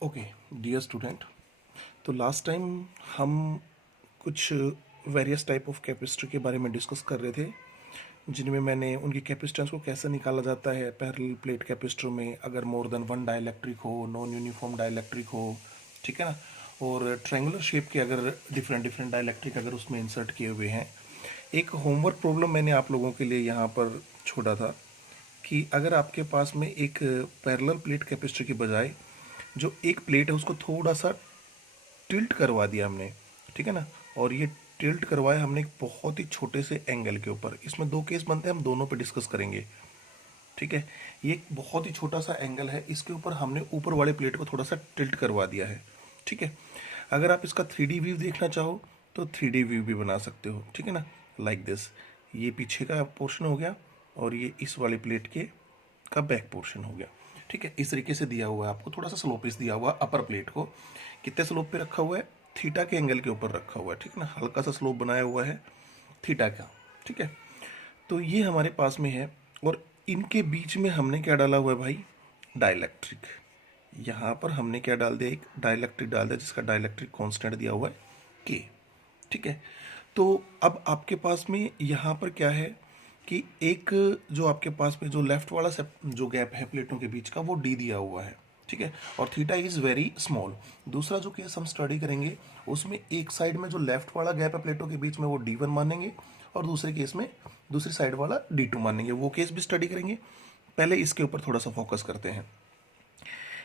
Okay dear student, तो last time हम कुछ वेरियस टाइप ऑफ कैपेसिटर के बारे में डिस्कस कर रहे थे, जिनमें मैंने उनकी कैपेसिटेंस को कैसे निकाला जाता है पैरेलल प्लेट कैपेसिटर में अगर मोर देन वन डाइलेक्ट्रिक हो, नॉन यूनिफॉर्म डाइलेक्ट्रिक हो, ठीक है ना। और ट्रायंगुलर शेप के अगर डिफरेंट डिफरेंट डाइलेक्ट्रिक अगर उसमें इंसर्ट किए हुए हैं। एक होमवर्क प्रॉब्लम मैंने आप लोगों के लिए यहाँ पर छोड़ा था कि अगर आपके पास में एक पैरेलल प्लेट कैपेसिटर की बजाय जो एक प्लेट है उसको थोड़ा सा टिल्ट करवा दिया हमने, ठीक है ना। और ये टिल्ट करवाया हमने एक बहुत ही छोटे से एंगल के ऊपर। इसमें दो केस बनते हैं, हम दोनों पे डिस्कस करेंगे, ठीक है। ये एक बहुत ही छोटा सा एंगल है, इसके ऊपर हमने ऊपर वाले प्लेट को थोड़ा सा टिल्ट करवा दिया है, ठीक है। अगर आप इसका 3D व्यू देखना चाहो तो 3D व्यू भी बना सकते हो, ठीक है ना, लाइक दिस। ये पीछे का पोर्शन हो गया और ये इस वाली प्लेट के का बैक पोर्शन हो गया, ठीक है। इस तरीके से दिया हुआ है आपको, थोड़ा सा स्लोप इस दिया हुआ अपर प्लेट को। कितने स्लोप पे रखा हुआ है? थीटा के एंगल के ऊपर रखा हुआ है, ठीक है ना। हल्का सा स्लोप बनाया हुआ है थीटा का, ठीक है। तो ये हमारे पास में है और इनके बीच में हमने क्या डाला हुआ है भाई? डाइलेक्ट्रिक। यहाँ पर हमने क्या डाल दिया? एक डाइलेक्ट्रिक डाल दिया जिसका डाइलेक्ट्रिक कांस्टेंट दिया हुआ है के, ठीक है। तो अब आपके पास में यहाँ पर क्या है कि एक जो आपके पास में जो लेफ्ट वाला जो गैप है प्लेटों के बीच का वो डी दिया हुआ है, ठीक है। और थीटा इज वेरी स्मॉल। दूसरा जो केस हम स्टडी करेंगे उसमें एक साइड में जो लेफ्ट वाला गैप है प्लेटों के बीच में वो D1 मानेंगे और दूसरे केस में दूसरी साइड वाला D2 मानेंगे। वो केस भी स्टडी करेंगे। पहले इसके ऊपर थोड़ा सा फोकस करते हैं।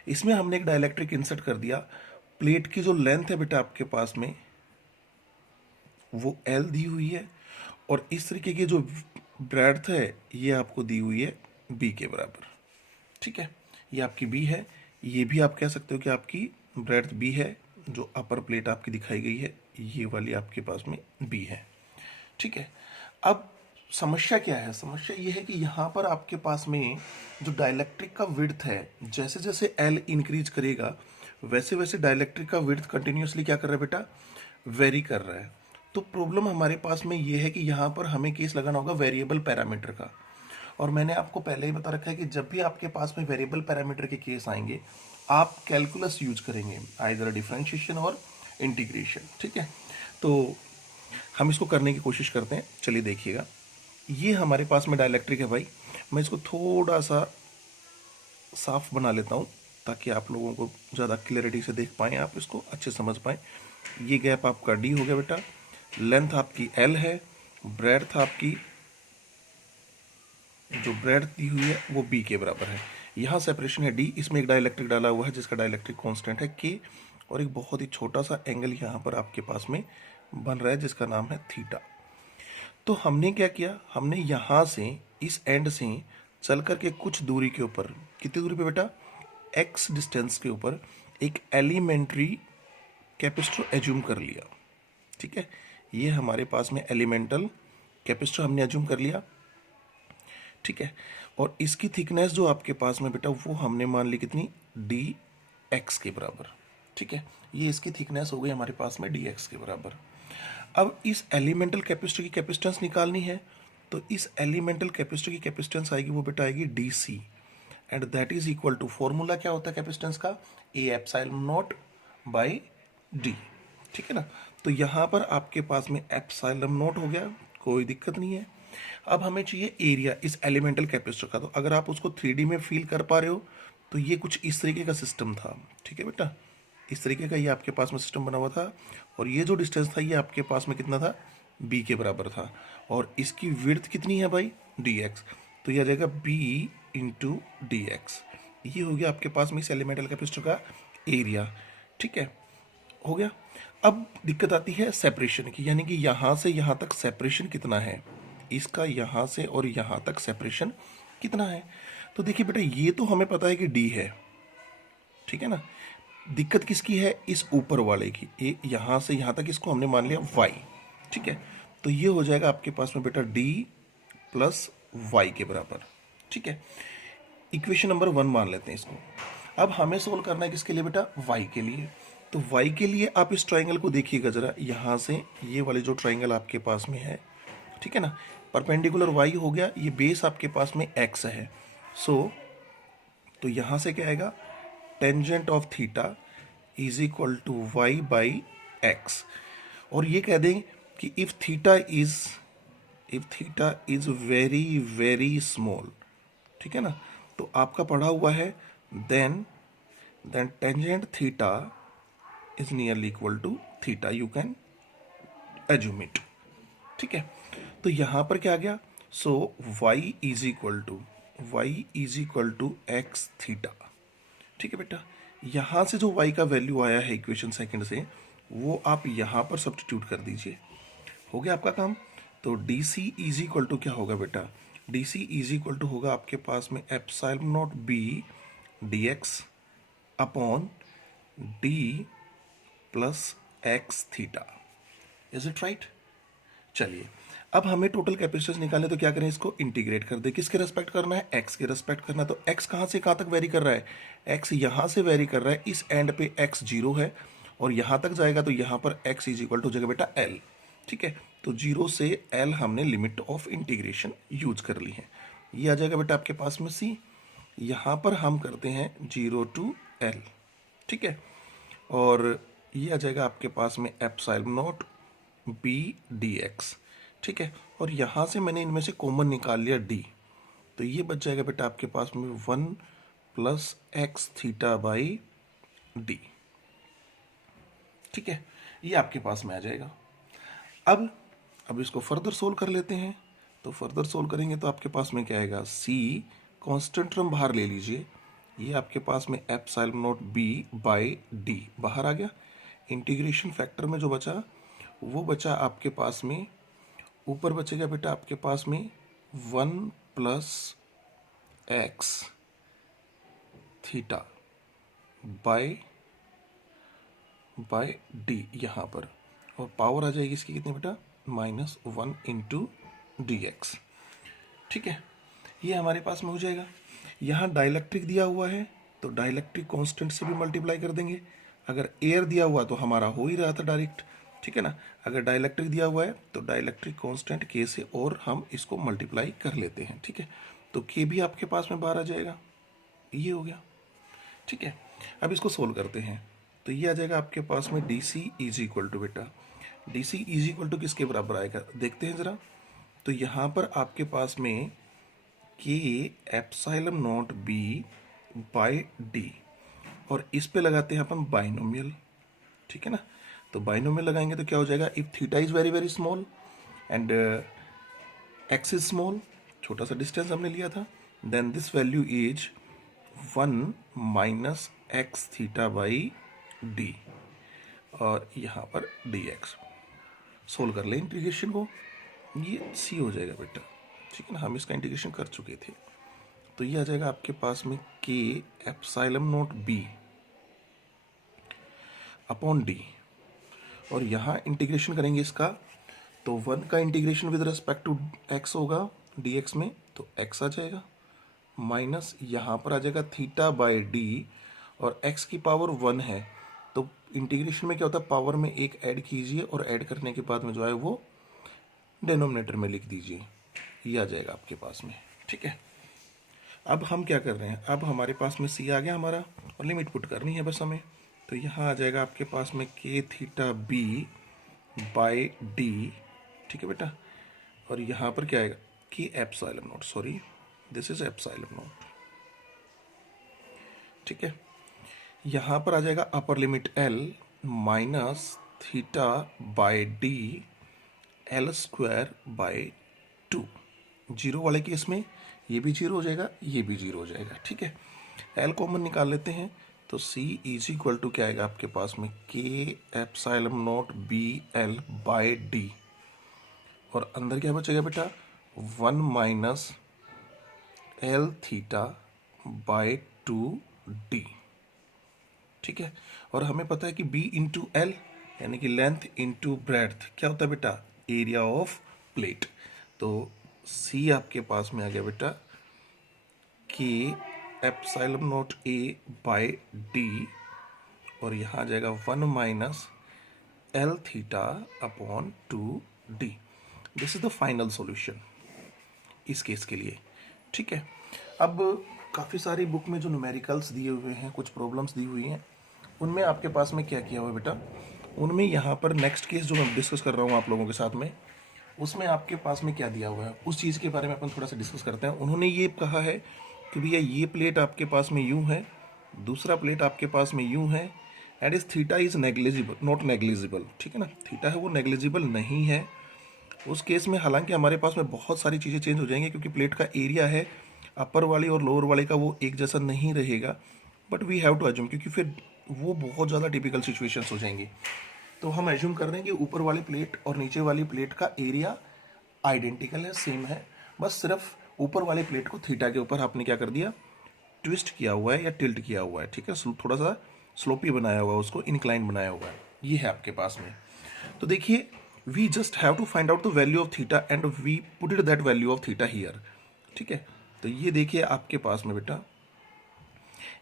इसमें हमने एक डाइलेक्ट्रिक इंसर्ट कर दिया। प्लेट की जो लेंथ है बेटा आपके पास में वो L दी हुई है और इस तरीके की जो ब्रेड्थ है ये आपको दी हुई है B के बराबर, ठीक है। ये आपकी B है, ये भी आप कह सकते हो कि आपकी ब्रेड्थ B है। जो अपर प्लेट आपकी दिखाई गई है ये वाली आपके पास में B है, ठीक है। अब समस्या क्या है? समस्या ये है कि यहाँ पर आपके पास में जो डाइलेक्ट्रिक का विड्थ है, जैसे जैसे L इंक्रीज करेगा वैसे वैसे डाइलेक्ट्रिक का विड्थ कंटिन्यूसली क्या कर रहा है बेटा? वेरी कर रहा है। तो प्रॉब्लम हमारे पास में ये है कि यहाँ पर हमें केस लगाना होगा वेरिएबल पैरामीटर का। और मैंने आपको पहले ही बता रखा है कि जब भी आपके पास में वेरिएबल पैरामीटर के केस आएंगे आप कैलकुलस यूज करेंगे, आइदर डिफरेंशिएशन और इंटीग्रेशन, ठीक है। तो हम इसको करने की कोशिश करते हैं। चलिए देखिएगा, ये हमारे पास में डाइलेक्ट्रिक है भाई। मैं इसको थोड़ा सा साफ बना लेता हूँ ताकि आप लोगों को ज़्यादा क्लियरिटी से देख पाएँ, आप इसको अच्छे समझ पाएँ। ये गैप आपका डी हो गया बेटा, लेंथ आपकी एल है, ब्रेड्थ आपकी जो ब्रेड्थ दी हुई है वो बी के बराबर है। यहाँ सेपरेशन है डी, इसमें एक डाइलेक्ट्रिक डाला हुआ है जिसका डाइलेक्ट्रिक कांस्टेंट है के और एक बहुत ही छोटा सा एंगल यहाँ पर आपके पास में बन रहा है जिसका नाम है थीटा। तो हमने क्या किया? हमने यहाँ से इस एंड से चल करके कुछ दूरी के ऊपर, कितनी दूरी पे बेटा? एक्स डिस्टेंस के ऊपर एक एलिमेंट्री कैपेसिटर एज्यूम कर लिया, ठीक है। ये हमारे पास में एलिमेंटल कैपेसिटर हमने एज्यूम कर लिया, ठीक है। और इसकी थिकनेस जो आपके पास में बेटा वो हमने मान ली कितनी? डी एक्स के बराबर, ठीक है। ये इसकी थिकनेस हो गई हमारे पास में डी एक्स के बराबर। अब इस एलिमेंटल कैपेसिटर की कैपेसिटेंस निकालनी है तो इस एलिमेंटल कैपेसिटर की कैपेसिटेंस आएगी वो बेटा आएगी D C and that is equal to, formula क्या होता है कैपेसिटेंस का? A epsilon nought by D, ठीक है ना। तो यहाँ पर आपके पास में एप्सिलॉन नॉट हो गया, कोई दिक्कत नहीं है। अब हमें चाहिए एरिया इस एलिमेंटल कैपेसिटर का। तो अगर आप उसको 3D में फील कर पा रहे हो तो ये कुछ इस तरीके का सिस्टम था, ठीक है बेटा। इस तरीके का ये आपके पास में सिस्टम बना हुआ था और ये जो डिस्टेंस था ये आपके पास में कितना था? b के बराबर था और इसकी विड्थ कितनी है भाई? dx। तो ये आ जाएगा b इंटू डी एक्स। ये हो गया आपके पास में इस एलिमेंटल कैपेसिटर का एरिया, ठीक है, हो गया। अब दिक्कत आती है सेपरेशन की, यानी कि यहाँ से यहाँ तक सेपरेशन कितना है, इसका यहाँ से और यहाँ तक सेपरेशन कितना है। तो देखिए बेटा ये तो हमें पता है कि d है, ठीक है ना। दिक्कत किसकी है? इस ऊपर वाले की। ये यहाँ से यहाँ तक इसको हमने मान लिया y, ठीक है। तो ये हो जाएगा आपके पास में बेटा d प्लस वाई के बराबर, ठीक है। इक्वेशन नंबर 1 मान लेते हैं इसको। अब हमें सोल्व करना है किसके लिए बेटा? y के लिए। तो y के लिए आप इस ट्राइंगल को देखिएगा जरा, यहाँ से ये वाले जो ट्राइंगल आपके पास में है, ठीक है ना, परपेंडिकुलर y हो गया, ये बेस आपके पास में x है। सो तो यहाँ से क्या आएगा? Tangent of theta is equal to y by x, और ये कह दें कि if theta is very very small, ठीक है ना, तो आपका पढ़ा हुआ है then tangent theta is nearly equal to theta, you can assume it, ठीक है। तो यहां पर क्या आ गया, so y is equal to x theta, ठीक है बेटा। यहां से जो y का वैल्यू आया है इक्वेशन सेकंड से, वो आप यहां पर सब्स्टिट्यूट कर दीजिए, हो गया आपका काम। तो d C is equal to क्या होगा बेटा, D C is equal to होगा आपके पास में epsilon naught b d x upon d plus x theta, is it right. चलिए अब हमें टोटल कैपेसिटेंस निकालने, तो क्या करें, इसको इंटीग्रेट कर दे, किसके रेस्पेक्ट करना है, एक्स के रेस्पेक्ट करना है। तो एक्स कहाँ से कहाँ तक वेरी कर रहा है, एक्स यहाँ से वेरी कर रहा है, इस एंड पे एक्स 0 है और यहाँ तक जाएगा तो यहाँ पर एक्स इज इक्वल टू हो जाएगा बेटा एल, ठीक है। तो 0 से एल हमने लिमिट ऑफ इंटीग्रेशन यूज कर ली है, ये आ जाएगा बेटा आपके पास में सी। यहाँ पर हम करते हैं 0 टू एल, ठीक है, और ये आ जाएगा आपके पास में epsilon naught b d x, ठीक है। और यहाँ से मैंने इनमें से कॉमन निकाल लिया डी, तो ये बच जाएगा बेटा आपके पास में 1 plus x theta by D, ठीक है, ये आपके पास में आ जाएगा। अब इसको फर्दर सोल्व कर लेते हैं। तो फर्दर सोल्व करेंगे तो आपके पास में क्या आएगा, सी कांस्टेंट टर्म बाहर ले लीजिए, ये आपके पास में epsilon naught B by D बाहर आ गया। इंटीग्रेशन फैक्टर में जो बचा वो बचा आपके पास में, ऊपर बचेगा बेटा आपके पास में 1 plus x theta by D यहाँ पर, और पावर आ जाएगी इसकी कितनी बेटा, -1 इंटू डी एक्स, ठीक है। ये हमारे पास में हो जाएगा। यहाँ डाइलेक्ट्रिक दिया हुआ है तो डाइलेक्ट्रिक कांस्टेंट से भी मल्टीप्लाई कर देंगे, अगर एयर दिया हुआ तो हमारा हो ही रहा था डायरेक्ट, ठीक है ना। अगर डाइलेक्ट्रिक दिया हुआ है तो डाइलेक्ट्रिक कांस्टेंट के से और हम इसको मल्टीप्लाई कर लेते हैं, ठीक है। तो के भी आपके पास में बाहर आ जाएगा, ये हो गया, ठीक है। अब इसको सोल्व करते हैं तो ये आ जाएगा आपके पास में D C is equal to बेटा, D C is equal to किसके बराबर आएगा देखते हैं जरा। तो यहाँ पर आपके पास में k epsilon naught b by d, और इस पे लगाते हैं अपन बाइनोमियल, ठीक है ना। तो बाइनोमियल लगाएंगे तो क्या हो जाएगा, if theta is very very small and x is small, छोटा सा डिस्टेंस हमने लिया था, then this value is 1 minus x theta by d, और यहाँ पर डी एक्स। सोल्व कर ले इंटीग्रेशन को, ये सी हो जाएगा बेटा, ठीक है ना, हम इसका इंटीग्रेशन कर चुके थे। तो ये आ जाएगा आपके पास में k epsilon naught b upon d, और यहाँ इंटीग्रेशन करेंगे इसका, तो 1 का integration with respect to x होगा डी एक्स में, तो एक्स आ जाएगा, माइनस यहाँ पर आ जाएगा थीटा बाय डी, और एक्स की पावर 1 है तो इंटीग्रेशन में क्या होता है, पावर में एक ऐड कीजिए और ऐड करने के बाद में जो है वो डिनोमिनेटर में लिख दीजिए, ये आ जाएगा आपके पास में, ठीक है। अब हम क्या कर रहे हैं, अब हमारे पास में सी आ गया हमारा, और लिमिट पुट करनी है बस हमें। तो यहाँ आ जाएगा आपके पास में के थीटा बी बाय डी, ठीक है बेटा, और यहाँ पर क्या आएगा कि epsilon not, sorry this is epsilon not, ठीक है। यहाँ पर आ जाएगा upper limit L minus theta by D L square by 2, zero वाले केस में ये भी जीरो हो जाएगा, ये भी जीरो हो जाएगा, ठीक है। एल कॉमन निकाल लेते हैं तो सी इज इक्वल टू क्या आएगा आपके पास में, k epsilon naught B L by d, और अंदर क्या बचेगा बेटा 1 minus l theta by 2 D, ठीक है। और हमें पता है कि b इंटू एल यानी कि लेंथ इंटू ब्रेड्थ क्या होता है बेटा, एरिया ऑफ प्लेट। तो c आपके पास में आ गया बेटा k epsilon naught a by d, और यहाँ आ जाएगा 1 minus l theta upon 2 d. This is the final solution इस केस के लिए, ठीक है। अब काफ़ी सारी बुक में जो न्यूमेरिकल्स दिए हुए हैं, कुछ प्रॉब्लम्स दी हुई हैं, उनमें आपके पास में क्या किया हुआ है बेटा, उनमें यहाँ पर नेक्स्ट केस जो मैं डिस्कस कर रहा हूँ आप लोगों के साथ में, उसमें आपके पास में क्या दिया हुआ है उस चीज़ के बारे में अपन थोड़ा सा डिस्कस करते हैं। उन्होंने ये कहा है कि भैया ये प्लेट आपके पास में यूं है, दूसरा प्लेट आपके पास में यूं है, एंड इस theta is negligible, not negligible, ठीक है ना, थीटा है वो नेग्लिजिबल नहीं है। उस केस में हालांकि हमारे पास में बहुत सारी चीज़ें चेंज हो जाएंगी क्योंकि प्लेट का एरिया है अपर वाली और लोअर वाले का वो एक जैसा नहीं रहेगा, but we have to assume क्योंकि फिर वो बहुत ज़्यादा टिपिकल सिचुएशंस हो जाएंगी। तो हम एज्यूम कर रहे हैं कि ऊपर वाली प्लेट और नीचे वाली प्लेट का एरिया आइडेंटिकल है, सेम है, बस सिर्फ ऊपर वाली प्लेट को थीटा के ऊपर आपने क्या कर दिया, ट्विस्ट किया हुआ है या टिल्ट किया हुआ है, ठीक है, थोड़ा सा स्लोपी बनाया हुआ है, उसको इंक्लाइन बनाया हुआ है, ये है आपके पास में। तो देखिए we just have to find out the value of theta and we put it that value of theta here, ठीक है। तो ये देखिए आपके पास में बेटा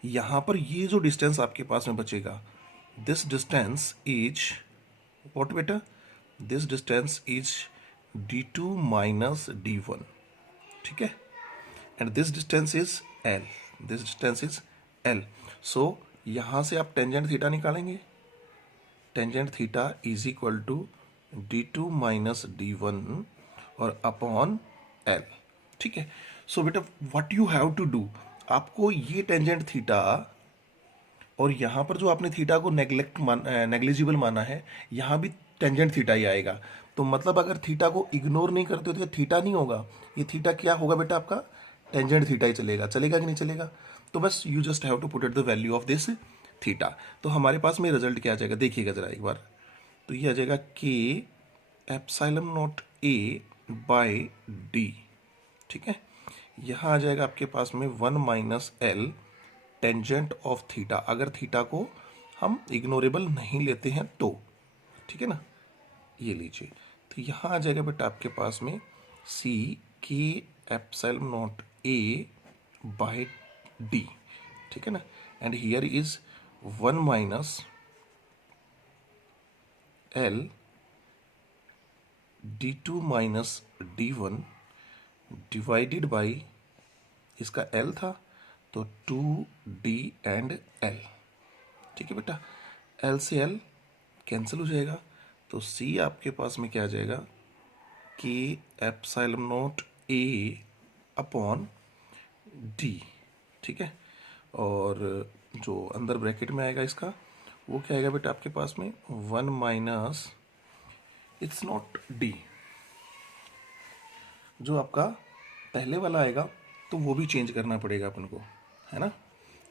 यहां पर ये जो डिस्टेंस आपके पास में बचेगा, दिस डिस्टेंस इज व्हाट बेटा, this distance is d2 minus d1, ठीक है, and this distance is l, this distance is l। So यहां से आप टेंजेंट थीटा निकालेंगे, tangent theta is equal to d2 minus d1 और अपॉन l, ठीक है। सो बेटा what you have to do, आपको ये टेंजेंट थीटा और यहाँ पर जो आपने थीटा को नेग्लिजिबल माना है, यहाँ भी टेंजेंट थीटा ही आएगा। तो मतलब अगर थीटा को इग्नोर नहीं करते हो तो ये थीटा नहीं होगा, ये थीटा क्या होगा बेटा आपका, टेंजेंट थीटा ही चलेगा, चलेगा कि नहीं चलेगा। तो बस you just have to put it the value of this theta. तो हमारे पास में रिजल्ट क्या आ जाएगा, देखिएगा जरा एक बार, तो ये आ जाएगा k epsilon naught a by d, ठीक है। यहाँ आ जाएगा आपके पास में 1 minus l tangent of theta, अगर थीटा को हम इग्नोरेबल नहीं लेते हैं तो, ठीक है ना, ये लीजिए। तो यहाँ आ जाएगा बेटा आपके पास में c k epsilon naught a by d, ठीक है ना, and here is 1 minus l d2 minus d1 divided by, इसका l था तो 2d एंड l, ठीक है बेटा, l से l कैंसिल हो जाएगा, तो c आपके पास में क्या आ जाएगा, k epsilon naught a upon d, ठीक है। और जो अंदर ब्रैकेट में आएगा इसका वो क्या आएगा बेटा आपके पास में 1 माइनस, इट्स नॉट d, जो आपका पहले वाला आएगा तो वो भी चेंज करना पड़ेगा अपन को, है ना,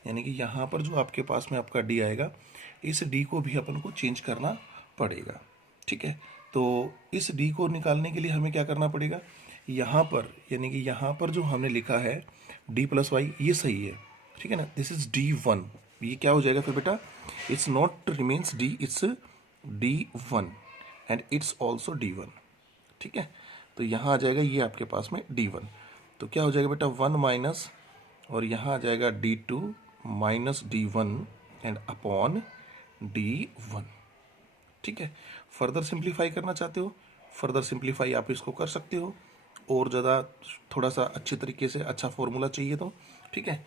यानी कि यहाँ पर जो आपके पास में आपका डी आएगा, इस डी को भी अपन को चेंज करना पड़ेगा, ठीक है। तो इस डी को निकालने के लिए हमें क्या करना पड़ेगा, यहाँ पर यानी कि यहाँ पर जो हमने लिखा है डी प्लस वाई, ये सही है, ठीक है ना, दिस इज d1, ये क्या हो जाएगा फिर बेटा, it's not remains D, it's d1 and it's also d1, ठीक है। तो यहाँ आ जाएगा ये आपके पास में d1, तो क्या हो जाएगा बेटा 1 माइनस, और यहाँ आ जाएगा d2 minus d1 and upon d1, ठीक है। फर्दर सिंप्लीफाई करना चाहते हो, फर्दर सिंप्लीफाई आप इसको कर सकते हो, और ज़्यादा थोड़ा सा अच्छे तरीके से अच्छा फॉर्मूला चाहिए तो, ठीक है,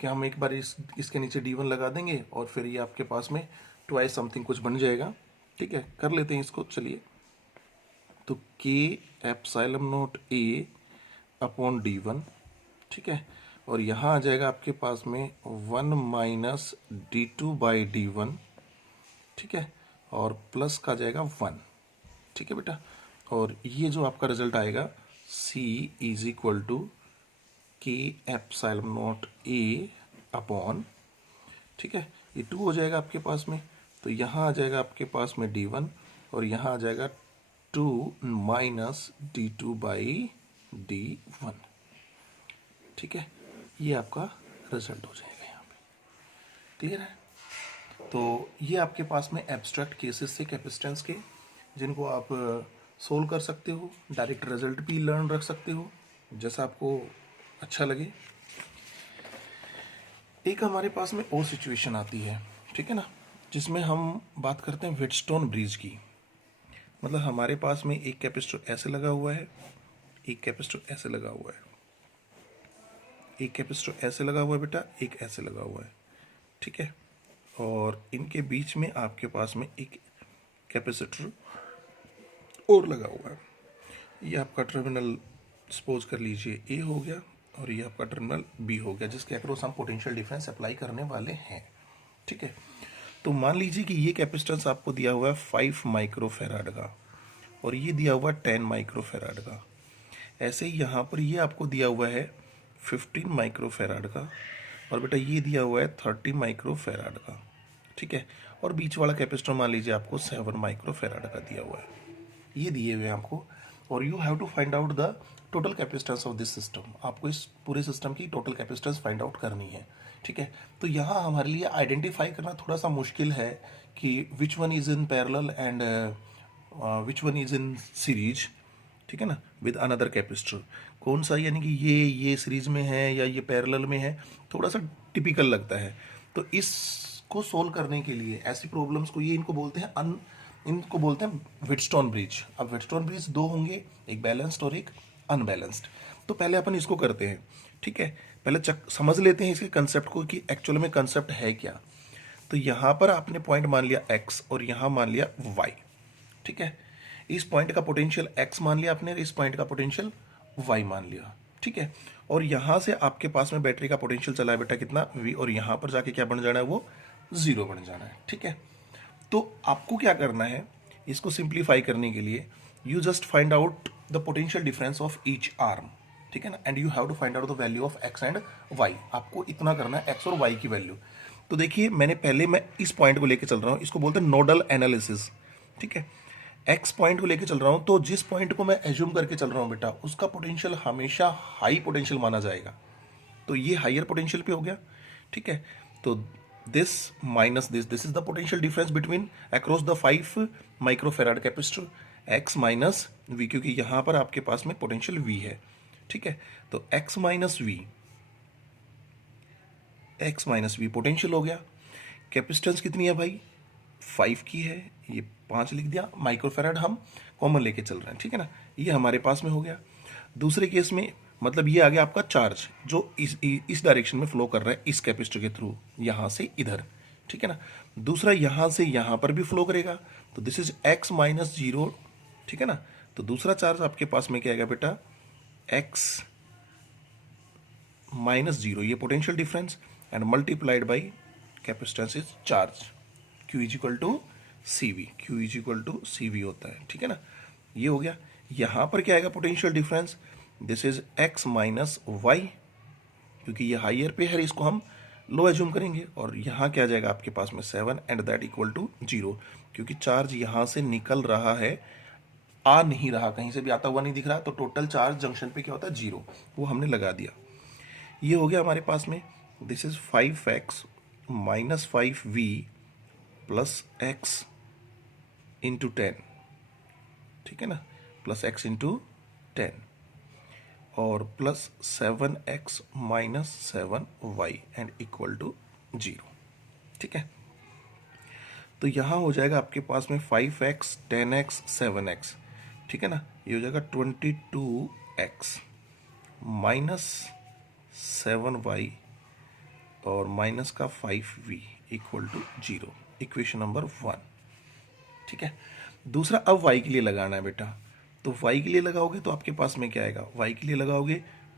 कि हम एक बार इसके नीचे d1 लगा देंगे और फिर ये आपके पास में ट्वाइस समथिंग कुछ बन जाएगा, ठीक है। कर लेते हैं इसको, चलिए। तो के एप्सिलॉन नॉट ए अपॉन d1, ठीक है, और यहाँ आ जाएगा आपके पास में 1 माइनस d2 बाई d1, ठीक है, और प्लस का जाएगा 1, ठीक है बेटा, और ये जो आपका रिजल्ट आएगा c इज इक्वल टू के एप्सिलॉन नॉट ए अपॉन, ठीक है, ये 2 हो जाएगा आपके पास में, तो यहाँ आ जाएगा आपके पास में d1 और यहाँ आ जाएगा 2 माइनस d2 बाई d1, ठीक है, ये आपका रिजल्ट हो जाएगा यहाँ पे, क्लियर है। तो ये आपके पास में एब्स्ट्रैक्ट केसेस थे कैपेसिटेंस के, जिनको आप सोल्व कर सकते हो, डायरेक्ट रिजल्ट भी लर्न रख सकते हो, जैसा आपको अच्छा लगे। एक हमारे पास में और सिचुएशन आती है, ठीक है ना, जिसमें हम बात करते हैं व्हीटस्टोन ब्रिज की। मतलब हमारे पास में एक कैपेसिटर ऐसे लगा हुआ है, एक कैपेसिटर ऐसे लगा हुआ है, एक कैपेसिटर ऐसे लगा हुआ है बेटा, एक ऐसे लगा हुआ है, ठीक है। और इनके बीच में आपके पास में एक कैपेसिटर और लगा हुआ है। ये आपका टर्मिनल सपोज कर लीजिए ए हो गया और ये आपका टर्मिनल बी हो गया, जिसके अक्रॉस हम पोटेंशियल डिफरेंस अप्लाई करने वाले हैं। ठीक है, तो मान लीजिए कि ये कैपेसिटेंस आपको दिया हुआ है 5 माइक्रोफेराड का और ये दिया हुआ है 10 माइक्रोफेराड का। ऐसे ही यहाँ पर ये आपको दिया हुआ है 15 माइक्रोफेराड का और बेटा ये दिया हुआ है 30 माइक्रोफेराड का। ठीक है, और बीच वाला कैपेसिटर मान लीजिए आपको 7 माइक्रोफेराड का दिया हुआ है। ये दिए हुए हैं आपको और you have to find out the total capacitance of this system. आपको इस पूरे सिस्टम की टोटल कैपेसिटेंस फाइंड आउट करनी है। ठीक है, तो यहाँ हमारे लिए आइडेंटिफाई करना थोड़ा सा मुश्किल है कि which one is in parallel and which one is in series. ठीक है ना, विद अनदर कैपेसिटर कौन सा, यानी कि ये सीरीज में है या ये पैरेलल में है, थोड़ा सा टिपिकल लगता है। तो इसको सोल्व करने के लिए ऐसी प्रॉब्लम्स को इनको बोलते हैं इनको बोलते हैं व्हिटस्टोन ब्रिज। अब व्हिटस्टोन ब्रिज दो होंगे, एक बैलेंस्ड और एक अनबैलेंस्ड। तो पहले अपन इसको करते हैं। ठीक है, पहले समझ लेते हैं इसके कंसेप्ट को कि एक्चुअल में कंसेप्ट है क्या। तो यहाँ पर आपने पॉइंट मान लिया x और यहाँ मान लिया y। ठीक है, इस पॉइंट का पोटेंशियल x मान लिया आपने, इस पॉइंट का पोटेंशियल y मान लिया। ठीक है, और यहाँ से आपके पास में बैटरी का पोटेंशियल चला है बेटा कितना v, और यहाँ पर जाके क्या बन जाना है, वो 0 बन जाना है। ठीक है, तो आपको क्या करना है, इसको सिंप्लीफाई करने के लिए you just find out the potential difference of each arm. ठीक है ना, and you have to find out the value of x and y. आपको इतना करना है, एक्स और वाई की वैल्यू। तो देखिए मैं इस पॉइंट को लेकर चल रहा हूँ, इसको बोलते हैं नोडल एनालिसिस। ठीक है, एक्स पॉइंट को लेकर चल रहा हूँ, तो जिस पॉइंट को मैं एज्यूम करके चल रहा हूँ बेटा, उसका पोटेंशियल हमेशा हाई पोटेंशियल माना जाएगा। तो ये हायर पोटेंशियल पे हो गया। ठीक है, तो this minus this is the potential difference between across the 5 microfarad capacitor, x minus v, क्योंकि यहां पर आपके पास में पोटेंशियल v है। ठीक है, तो x माइनस v पोटेंशियल हो गया। कैपेसिटेंस कितनी है भाई, 5 की है, ये 5 लिख दिया, माइक्रोफेराड हम कॉमन लेके चल रहे हैं। ठीक है ना, ये हमारे पास में हो गया। दूसरे केस में मतलब ये आ गया आपका चार्ज जो इस डायरेक्शन में फ्लो कर रहा है इस कैपेसिटर के थ्रू, यहां से इधर। ठीक है ना, दूसरा यहां से यहां पर भी फ्लो करेगा, तो दिस इज x माइनस 0। ठीक है ना, तो दूसरा चार्ज आपके पास में क्या आएगा बेटा, x माइनस 0, ये potential difference, and multiplied by capacitance is charge, q is equal to c v होता है। ठीक है ना, ये हो गया। यहां पर क्या आएगा potential difference, this is x minus y, क्योंकि ये हाइयर पे है, इसको हम लो एज्यूम करेंगे। और यहाँ क्या आ जाएगा आपके पास में 7 एंड दैट इक्वल टू 0, क्योंकि चार्ज यहाँ से निकल रहा है, आ नहीं रहा, कहीं से भी आता हुआ नहीं दिख रहा, तो टोटल चार्ज जंक्शन पे क्या होता है, 0, वो हमने लगा दिया। ये हो गया हमारे पास में, this is 5x minus 5v plus x into 10। ठीक है ना, प्लस x इंटू 10 और plus 7x minus 7y and equal to 0। ठीक है, तो यहां हो जाएगा आपके पास में 5x 10x 7x। ठीक है ना, ये हो जाएगा 22x माइनस 7y और माइनस का 5v equal to 0, equation number 1। ठीक है, दूसरा अब y के लिए लगाना है बेटा, तो y के लिए लगाओगे तो आपके पास में क्या आएगा, y के लिए लगाओगे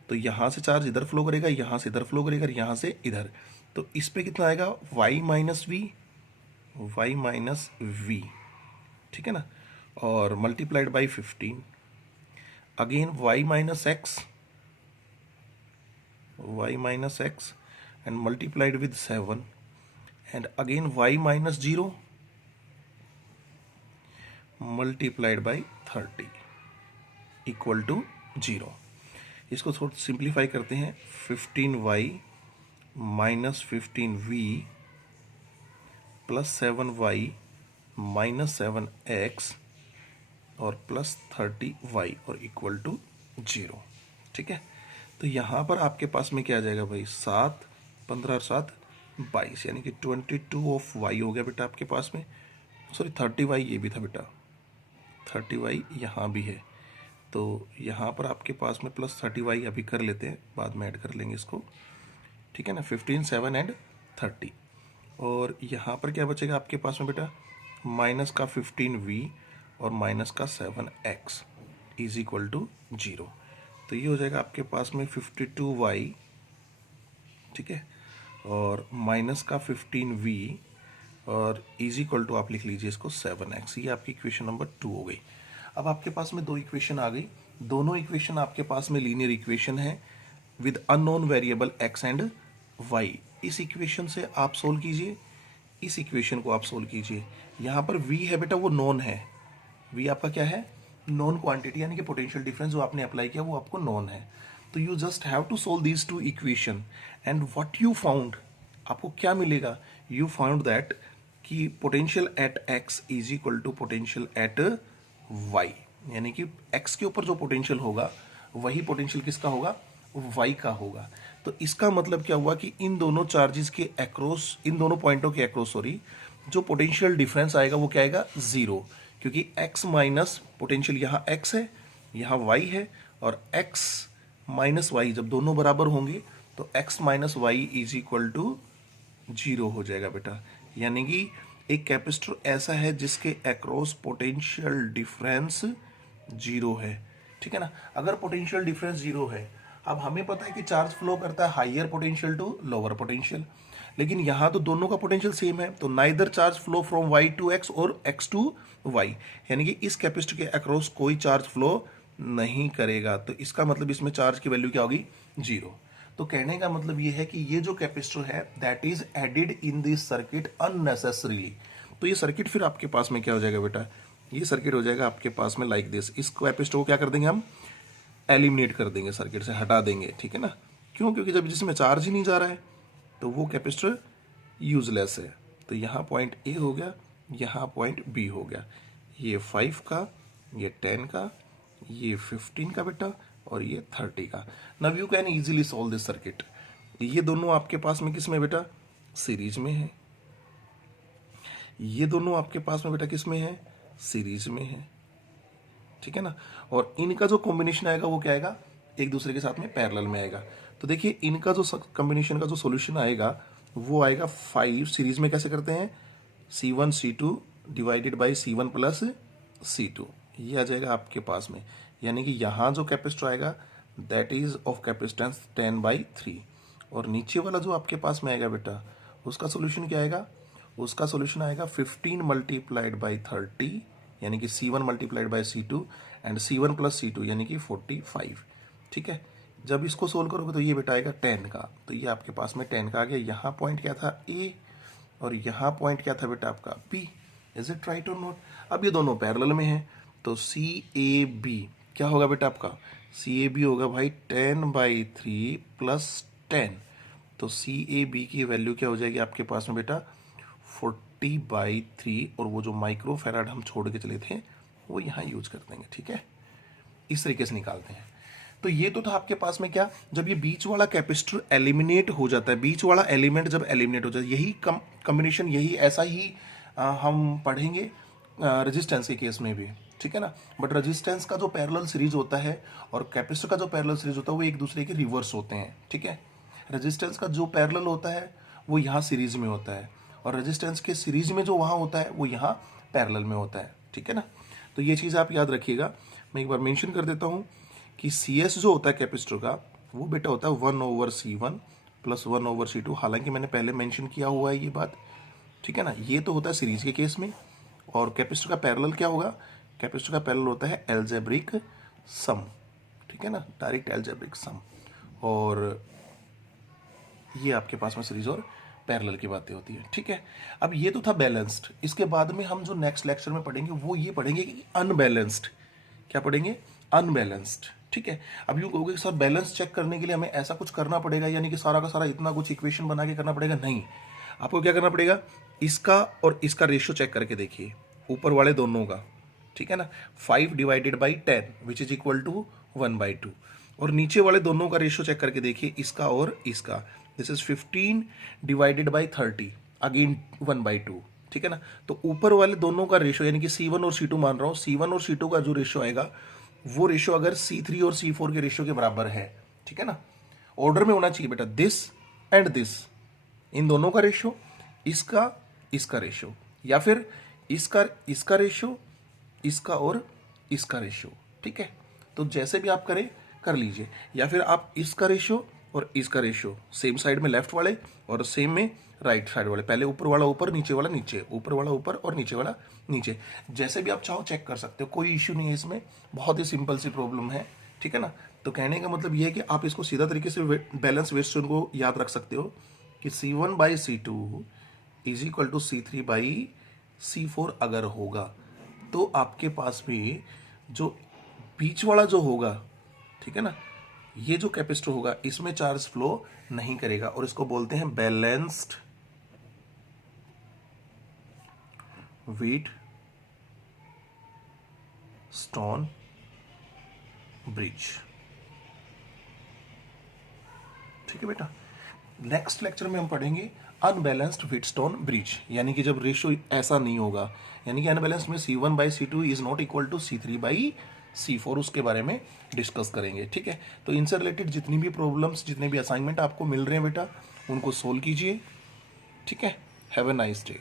तो यहां से चार्ज इधर फ्लो करेगा, यहां से इधर फ्लो करेगा, यहां से इधर, तो इस पे कितना आएगा, y माइनस v। ठीक है ना, और multiplied by 15, again y minus x and multiplied with 7 and again y minus 0 multiplied by 30 equal to 0। इसको थोड़ा सिंप्लीफाई करते हैं, 15y minus 15v plus 7y minus 7x और प्लस 30y और इक्वल टू 0। ठीक है, तो यहाँ पर आपके पास में क्या आ जाएगा भाई, 7 15 7 22, यानी कि 22 ऑफ y हो गया बेटा आपके पास में, सॉरी 30y ये भी था बेटा, 30y यहाँ भी है, तो यहाँ पर आपके पास में प्लस 30y अभी कर लेते हैं, बाद में ऐड कर लेंगे इसको। ठीक है ना, 15 7 एंड 30 और यहाँ पर क्या बचेगा आपके पास में बेटा, माइनस का 15v और माइनस का 7x इज इक्वल टू 0। तो ये हो जाएगा आपके पास में 52y, ठीक है, और माइनस का 15v और इज इक्वल टू आप लिख लीजिए इसको 7x। ये आपकी इक्वेशन नंबर 2 हो गई। अब आपके पास में दो इक्वेशन आ गई, दोनों इक्वेशन आपके पास में लीनियर इक्वेशन है with unknown variable x and y। इस इक्वेशन से आप सोल्व कीजिए, इस इक्वेशन को आप सोल्व कीजिए। यहाँ पर v है बेटा वो नॉन है, v आपका क्या है, नॉन क्वांटिटी, यानी कि पोटेंशियल डिफरेंस जो आपने अप्लाई किया वो आपको नॉन है। तो you just have to solve these two equation and what you found, आपको क्या मिलेगा, यू फाउंड दैट कि potential at x is equal to potential at y, यानी कि x के ऊपर जो पोटेंशियल होगा वही पोटेंशियल किसका होगा, y का होगा। तो इसका मतलब क्या हुआ कि इन दोनों चार्जेस के अक्रॉस, इन दोनों पॉइंटों के अक्रॉस सॉरी, जो पोटेंशियल डिफरेंस आएगा वो क्या आएगा, जीरो, क्योंकि x माइनस पोटेंशियल यहाँ x है यहाँ y है, और x माइनस वाई जब दोनों बराबर होंगे तो x minus y is equal to zero हो जाएगा बेटा। यानी कि एक कैपेसिटर ऐसा है जिसके अक्रॉस पोटेंशियल डिफरेंस जीरो है, ठीक है ना। अगर पोटेंशियल डिफरेंस जीरो है, अब हमें पता है कि चार्ज फ्लो करता है higher potential to lower potential, लेकिन यहां तो दोनों का पोटेंशियल सेम है, तो neither charge flow from y to x और x टू y, यानी कि इस कैपेसिटर के अक्रॉस कोई चार्ज फ्लो नहीं करेगा। तो इसका मतलब इसमें चार्ज की वैल्यू क्या होगी, जीरो। तो कहने का मतलब ये है कि ये जो कैपेसिटर है that is added in this circuit unnecessarily. तो ये सर्किट फिर आपके पास में क्या हो जाएगा बेटा, ये सर्किट हो जाएगा आपके पास में लाइक दिस। इस कैपेसिटर को क्या कर देंगे हम, एलिमिनेट कर देंगे, सर्किट से हटा देंगे, ठीक है ना। क्यों, क्योंकि जब जिसमें चार्ज ही नहीं जा रहा है तो वो कैपेसिटर यूजलेस है। तो यहाँ पॉइंट ए हो गया, यहाँ पॉइंट बी हो गया, ये 5 का, ये 10 का, ये 15 का बेटा, और ये 30 का। Now you can easily solve this circuit. ये दोनों आपके पास में किस में बेटा, सीरीज में है। ये दोनों आपके पास में बेटा किस में है, सीरीज में है, ठीक है ना। और इनका जो कॉम्बिनेशन आएगा वो क्या आएगा, एक दूसरे के साथ में पैरेलल में आएगा। तो देखिए इनका जो कॉम्बिनेशन का जो सॉल्यूशन आएगा वो आएगा 5, सीरीज में कैसे करते हैं, C1 C2 divided by C1 plus C2, ये आ जाएगा आपके पास में। यानी कि यहाँ जो कैपेसिटर आएगा दैट इज ऑफ कैपेसिटेंस 10/3, और नीचे वाला जो आपके पास में आएगा बेटा उसका सॉल्यूशन क्या आएगा, उसका सॉल्यूशन आएगा 15 मल्टीप्लाइड बाई 30, यानी कि C1 multiplied by C2 and C1 plus C2 यानी कि 45, ठीक है। जब इसको सोल्व करोगे तो ये बेटा आएगा 10 का, तो ये आपके पास में 10 का आ गया। यहाँ पॉइंट क्या था ए, और यहाँ पॉइंट क्या था बेटा आपका बी। इज इट राइट और नॉट। अब ये दोनों पैरेलल में हैं तो CAB क्या होगा बेटा आपका, CAB होगा भाई 10/3 प्लस 10, तो CAB की वैल्यू क्या हो जाएगी आपके पास में बेटा 40/3, और वो जो माइक्रो फैराड हम छोड़ के चले थे वो यहाँ यूज कर देंगे, ठीक है। इस तरीके से निकालते हैं। तो ये तो था आपके पास में क्या, जब ये बीच वाला कैपेसिटर एलिमिनेट हो जाता है, बीच वाला एलिमेंट जब एलिमिनेट हो जाता है, यही कॉम्बिनेशन यही ऐसा ही हम पढ़ेंगे रेजिस्टेंस के केस में भी, ठीक है ना। बट रेजिस्टेंस का जो पैरेलल सीरीज होता है और कैपेसिटर का जो पैरेलल सीरीज होता है वो एक दूसरे के रिवर्स होते हैं, ठीक है। रेजिस्टेंस का जो पैरेलल होता है वो यहाँ सीरीज में होता है, और रेजिस्टेंस के सीरीज में जो वहाँ होता है वो यहाँ पैरेलल में होता है, ठीक है ना। तो ये चीज़ आप याद रखिएगा। मैं एक बार मेंशन कर देता हूँ कि CS जो होता है कैपेसिटर का वो बेटा होता है 1/C1 प्लस 1/C2, हालांकि मैंने पहले मेंशन किया हुआ है ये बात, ठीक है ना। ये तो होता है सीरीज के केस में, और कैपेसिटर का पैरेलल क्या होगा, कैपेसिटर का पैरेलल होता है एल्जेब्रिक सम, ठीक है ना, डायरेक्ट एल्जेब्रिक सम। और ये आपके पास में सीरीज और पैरेलल की बातें होती है, ठीक है। अब ये तो था बैलेंस्ड। इसके बाद में हम जो नेक्स्ट लेक्चर में पढ़ेंगे वो ये पढ़ेंगे कि अनबैलेंस्ड। क्या पढ़ेंगे, अनबैलेंस्ड, ठीक है। अब यूँ कहोगे कि सर बैलेंस चेक करने के लिए हमें ऐसा कुछ करना पड़ेगा, यानी कि सारा का सारा इतना कुछ इक्वेशन बना के करना पड़ेगा, नहीं। आपको क्या करना पड़ेगा, इसका और इसका रेशियो चेक करके देखिए, ऊपर वाले दोनों का, ठीक है ना, 5 divided by 10 which is equal to 1/2, और नीचे वाले दोनों का रेशियो चेक करके देखिए, इसका और इसका, this is 15 divided by 30 again 1/2, ठीक है ना। तो ऊपर वाले दोनों का रेशियो यानी कि C1 और C2 मान रहा हूँ, C1 और C2 का जो रेशियो आएगा वो रेशियो अगर C3 और C4 के रेशियो के बराबर है, ठीक है ना, ऑर्डर में होना चाहिए बेटा, दिस एंड दिस, इन दोनों का रेशियो इसका इसका रेशियो, या फिर इसका रेशियो, इसका और इसका रेशियो, ठीक है। तो जैसे भी आप करें कर लीजिए, या फिर आप इसका रेशियो और इसका रेशियो सेम साइड में लेफ्ट वाले और सेम में राइट साइड वाले, पहले ऊपर वाला ऊपर, नीचे वाला नीचे, ऊपर वाला ऊपर और नीचे वाला नीचे, जैसे भी आप चाहो चेक कर सकते हो, कोई इश्यू नहीं है इसमें, बहुत ही सिंपल सी प्रॉब्लम है, ठीक है ना। तो कहने का मतलब ये है कि आप इसको सीधा तरीके से बैलेंस वेट स्टोन को याद रख सकते हो कि C1/C2 is equal to C3/C4 अगर होगा, तो आपके पास भी जो बीच वाला जो होगा, ठीक है ना, ये जो कैपेसिटर होगा इसमें चार्ज फ्लो नहीं करेगा, और इसको बोलते हैं बैलेंस्ड व्हीट स्टोन ब्रिज, ठीक है बेटा। नेक्स्ट लेक्चर में हम पढ़ेंगे अनबैलेंस्ड व्हीटस्टोन ब्रिज, यानी कि जब रेशियो ऐसा नहीं होगा, यानी कि अनबैलेंस्ड में C1/C2 is not equal to C3/C4, उसके बारे में डिस्कस करेंगे, ठीक है। तो इनसे रिलेटेड जितनी भी प्रॉब्लम्स, जितने भी असाइनमेंट आपको मिल रहे हैं बेटा, उनको सोल्व कीजिए, ठीक है। Have a nice day.